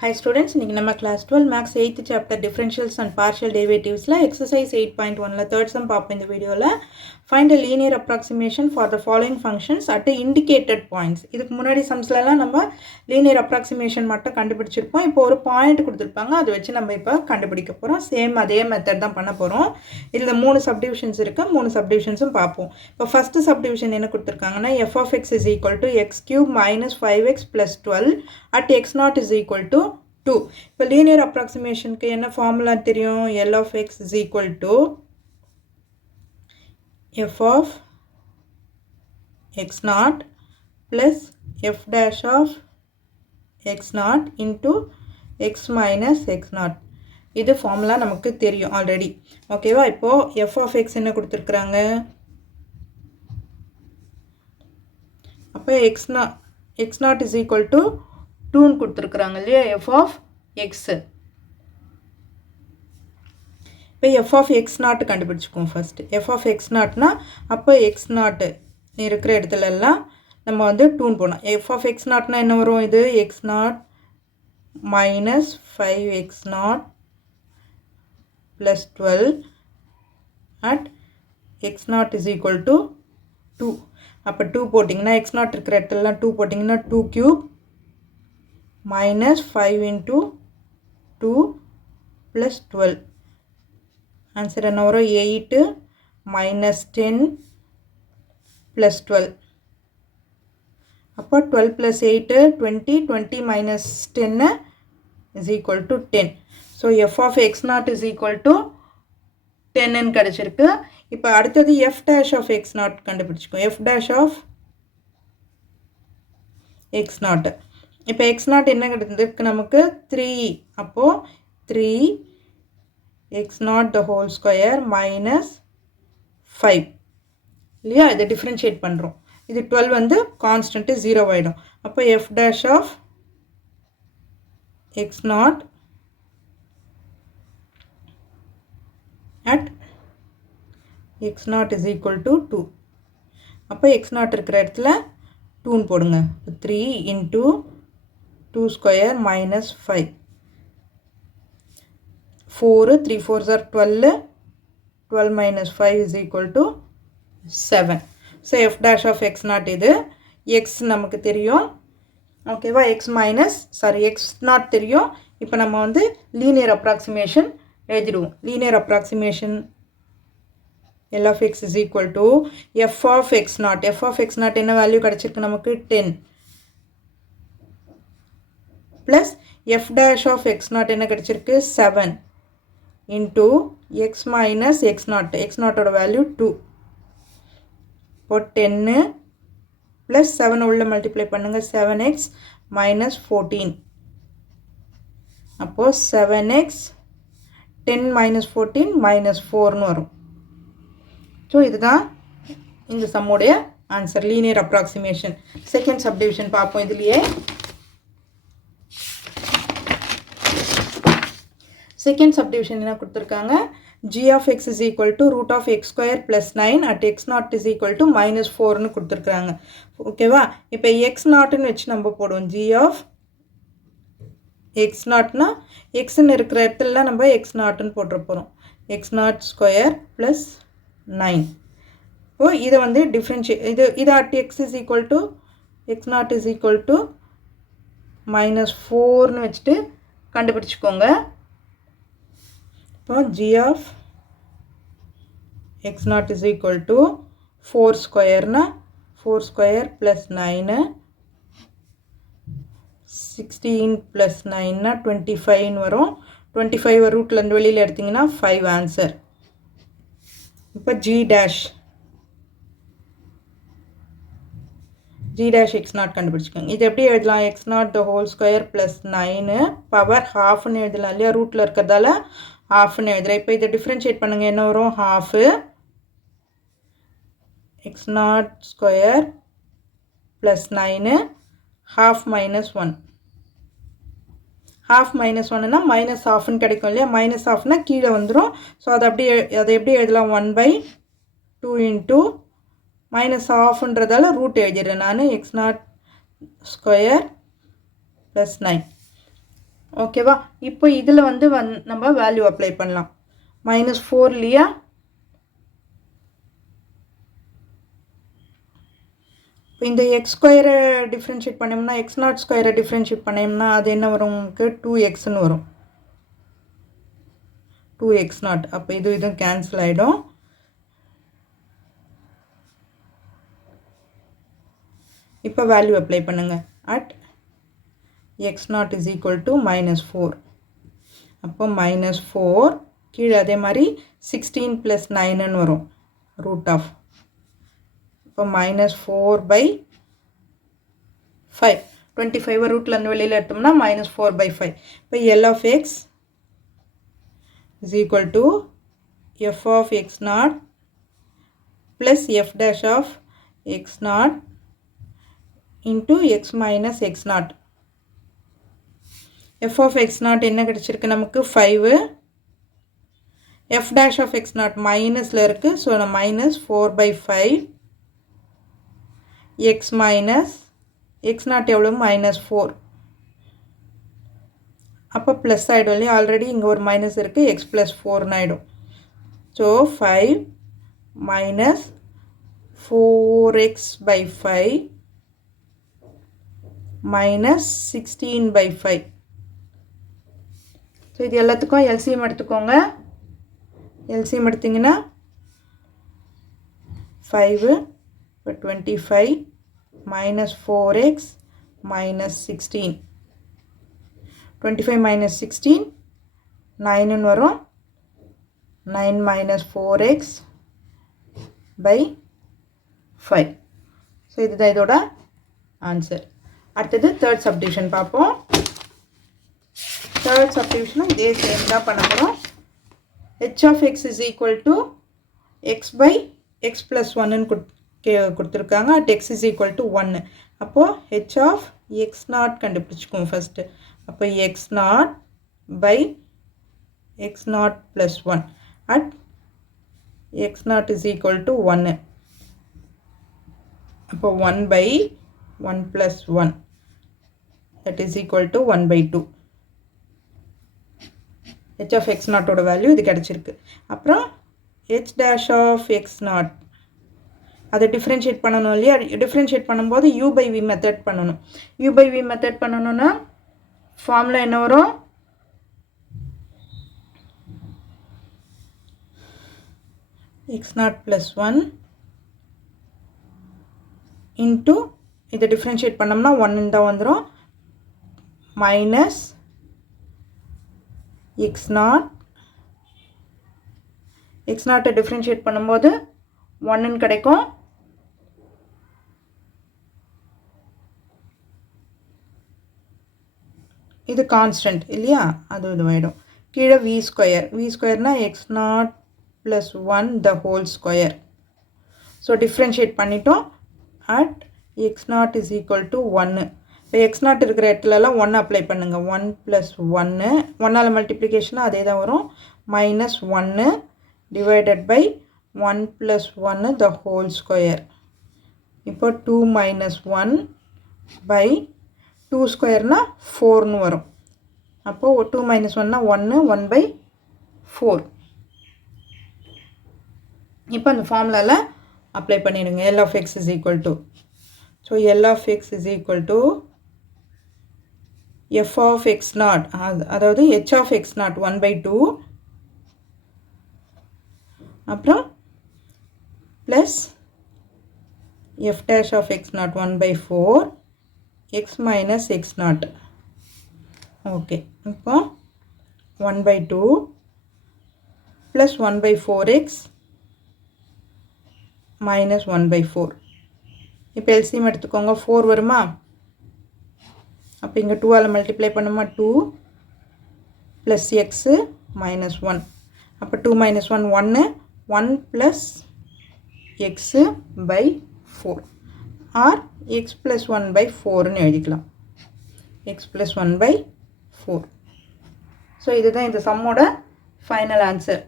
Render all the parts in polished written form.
Hi students, இன்னைக்கு நம்ம class 12 maths 8th chapter differentials and partial derivatives exercise 8.1 third sum பார்ப்போம் இந்த வீடியோல. Find a linear approximation for the following functions at the indicated points. இதுக்கு முன்னாடி sumsல எல்லாம் நம்ம linear approximation மட்டும் கண்டுபிடிச்சிருப்போம். இப்போ ஒரு பாயிண்ட் கொடுத்திருப்பாங்க, அதை வச்சு நம்ம இப்போ கண்டுபிடிக்க போறோம். சேம் அதே மெத்தட் தான் பண்ண போறோம். இதுல மூணு சப்டிவிஷன்ஸ் இருக்கு, மூணு சப்டிவிஷன்ஸும் பார்ப்போம். இப்போ ஃபர்ஸ்ட் சப்டிவிஷன் என்ன கொடுத்திருக்காங்கன்னா f of x is equal to x cube minus 5x plus 12 at x naught is equal to 2. இப்போ linear approximation க்கு என்ன ஃபார்முலா தெரியும்? L of x is equal to f of x naught plus f dash of x naught into x minus x naught. இது formula நமக்கு தெரியும் already. ஓகேவா? இப்போ f of x என்ன கொடுத்திருக்காங்க? அப்போ x naught is equal to 2 ன்னு கொடுத்திருக்காங்க இல்லையா? f of x. இப்போ f of x naught கண்டுபிடிச்சுக்குவோம் ஃபர்ஸ்ட். f of x naughtனா அப்போ x naught இருக்கிற இடத்துல எல்லாம் நம்ம வந்து 2 ன்னு போடணும். f of x naughtனா என்ன வரும்? இது x naught minus 5x naught plus 12 at x naught is equal to 2. அப்போ 2 போட்டிங்கன்னா x naught இருக்கிற இடத்துல 2 போட்டிங்கன்னா 2 cube minus 5 into 2 plus 12. Answer என்ன வரும்? 8 minus 10 plus 12. அப்போ 12 plus 8 20, 20 minus 10 is equal to 10. So f of x naught is equal to 10 ன்னு கிடைச்சிருக்கு. இப்போ அடுத்தது f dash of x naught கண்டுபிடிச்சுக்கோ. f dash of x naught. இப்போ x naught என்ன கிடைச்சிருக்கு நமக்கு? 3. அப்போ 3 x naught the whole square minus 5 இல்லையா? இதை டிஃபரன்ஷியேட் பண்ணுறோம். இது 12 வந்து கான்ஸ்டன்ட் 0 ஆகிடும். அப்போ f dash of x naught at x naught is equal to 2. அப்போ x naught இருக்கிற இடத்துல 2 போடுங்க. 3 into 2 square minus 5. 4, 3 4s are 12. 12 minus 5 is equal to 7. So f dash of x naught இது x நமக்கு தெரியும். ஓகேவா? x naught தெரியும். இப்போ நம்ம வந்து linear approximation எழுதிடுவோம். linear approximation L of x is equal to f of x naught. f of x naught என்ன value கிடைச்சிருக்கு நமக்கு? 10 plus f dash of x naught என்ன கிடைச்சிருக்கு? 7 into x minus x naught. x naught ஓட value 2. இப்போ 10 plus 7 உள்ள multiply பண்ணுங்க. 7x minus 14. அப்போ 7x 10 minus 14 minus 4 ன்னு வரும். ஸோ இதுதான் இந்த சம்முடைய answer, linear approximation. Second subdivision பார்ப்போம். இதுலேயே செகண்ட் சப்டிவிஷன் என்ன கொடுத்துருக்காங்க? g of x is equal to root of x square plus 9 at x naught is equal to minus 4ன்னு கொடுத்துருக்காங்க. ஓகேவா? இப்போ x நாட்னு வச்சு நம்ம போடுவோம். g of x நாட்னா xன்னு இருக்கிற இடத்துல நம்ம x நாட்னு போட்டுற போகிறோம். x naught square plus 9. ஓ இதை வந்து டிஃப்ரென்ஷியேட் இது at x is equal to x naught is equal to minus 4ன்னு வச்சுட்டு கண்டுபிடிச்சிக்கோங்க. இப்போ g of x naught is equal to 4 squareனா 4 square plus 9 16 plus 9னா 25 வரும். 25 ரூட்ல இருந்து வெளியில் எடுத்தீங்கன்னா 5 ஆன்சர். இப்போ g dash x naught கண்டுபிடிச்சிக்கோங்க. இது எப்படி எழுதலாம்? x naught the whole square plus 9 power ஹாஃப்னு எழுதலாம் இல்லையா? ரூட்டில் இருக்கிறதால ஹாஃப்னு எழுதுறேன். இப்போ இதை டிஃப்ரென்ஷியேட் பண்ணுங்க. என்ன வரும்? Half x naught square plus 9 half minus 1. half minus 1னா minus halfன்னு கிடைக்கும் இல்லையா? minus halfனா கீழே வந்துடும். ஸோ அதை எப்படி எழுதலாம்? 1/2 into minus halfன்றதால ரூட் எழுதிடுறேன் நான். x naught square plus 9. ஓகேவா? இப்போ இதில் வந்து நம்ம வேல்யூ அப்ளை பண்ணலாம். -4 இல்லையா? இப்போ இந்த எக்ஸ் ஸ்கொயரை டிஃப்ரென்ஷியேட் பண்ணோம்னா x0 ஸ்கொயரை டிஃப்ரென்ஷியேட் பண்ணோம்னா அது என்ன வரும்? உங்களுக்கு 2xன்னு வரும். 2x0. அப்போ இதுவும் கேன்சல் ஆகிடும். இப்போ வேல்யூ அப்ளை பண்ணுங்க. At x0 is equal to -4. அப்போ -4 கீழே அதே மாதிரி 16 + 9ன்னு வரும். ரூட் ஆஃப் இப்போ -4/5. 25 ரூட்லேருந்து வெளியில் எடுத்தோம்னா -4/5. இப்போ L of x is equal to f of x0 plus f dash of x0 into x minus x0. f of x0 என்ன கிடைச்சிருக்கு நமக்கு? 5. f dash of x0 மைனஸில் இருக்குது. ஸோ நான் -4/5 x minus x0 எவ்வளோ? -4. அப்போ ப்ளஸ் ஆகிடும் இல்லையா? ஆல்ரெடி இங்கே ஒரு மைனஸ் இருக்குது. x + 4ன்னு ஆகிடும். So 5 minus 4x/5 minus 16/5. So இது எல்லாத்துக்கும் எல்சிஎம் எடுத்துக்கோங்க. எல்சிஎம் எடுத்திங்கன்னா 5 இப்போ 25 minus 4x minus 16. 25 minus 16 9ன்னு வரும். 9 minus 4x by 5. ஸோ இதுதான் இதோட ஆன்சர். அடுத்தது தேர்ட் சப்டிவிஷன் பார்ப்போம். தேர்ட் சப்டிவிஷனும் இதே சேம் தான் பண்ண போகிறோம். h of x is equal to x by x plus 1ன்னு கொடுத்துருக்காங்க. at x is equal to 1. அப்போது h of x0 கண்டுபிடிச்சிக்குவோம் ஃபஸ்ட்டு. அப்போ x0 by x0 plus 1 at x0 is equal to 1. அப்போ 1 by 1 plus 1 that is equal to 1/2. h of x0 ஓட value இது கிடைச்சிருக்கு. அப்புறம் h dash of x0 அதை differentiate பண்ணணும் இல்லையா? டிஃப்ரென்ஷியேட் பண்ணும்போது u/v மெத்தட் பண்ணணும். u/v மெத்தட் பண்ணணும்னா ஃபார்முலா என்ன வரும்? x0 plus 1 into இதை டிஃப்ரென்ஷியேட் பண்ணோம்னா 1 தான் வந்துடும். மைனஸ் x0 x0 டிஃப்ரென்ஷியேட் பண்ணும்போது 1ன்னு கிடைக்கும். இது கான்ஸ்டன்ட் இல்லையா? அது இதுவாயிடும். கீழே v square. v ஸ்கொயர்னா x0 plus 1 the whole square. So differentiate பண்ணிட்டோம். at x0 is equal to 1. இப்போ x0 இருக்கிற இடத்துலலாம் 1 அப்ளை பண்ணுங்கள். 1 plus 1 1ஆல் மல்டிப்ளிகேஷனாக அதே தான் வரும். -1 divided by 1 plus 1 the whole square. இப்போ 2 minus 1 by 2 ஸ்கொயர்னால் 4ன்னு வரும். அப்போது 2 minus 1னா 1 1/4. இப்போ அந்த ஃபார்முலாவில் அப்ளை பண்ணிடுங்க. L of x is equal to. So L of x is equal to f of x0 அதாவது h of x0 1/2 அப்புறம் plus f dash of x0 1/4 x minus x0. Okay, இப்போ 1/2 plus 1/4x minus 1/4. இப்போ LCM எடுத்துக்கோங்க. 4 வருமா? அப்போ இங்கே 2ஆல் multiply பண்ணுமா? 2 plus x minus 1. அப்போ 2 minus 1 1 1 plus x by 4 or x plus 1/4ன்னு எழுதிக்கலாம். X plus 1/4. ஸோ இதுதான் இந்த சம்மோட ஃபைனல் ஆன்சர்.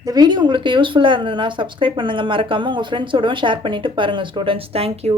இந்த வீடியோ உங்களுக்கு யூஸ்ஃபுல்லாக இருந்ததுன்னா சப்ஸ்கிரைப் பண்ணுங்கள். மறக்காமல் உங்கள் ஃப்ரெண்ட்ஸோடவும் ஷேர் பண்ணிவிட்டு பாருங்கள் ஸ்டூடெண்ட்ஸ். தேங்க்யூ.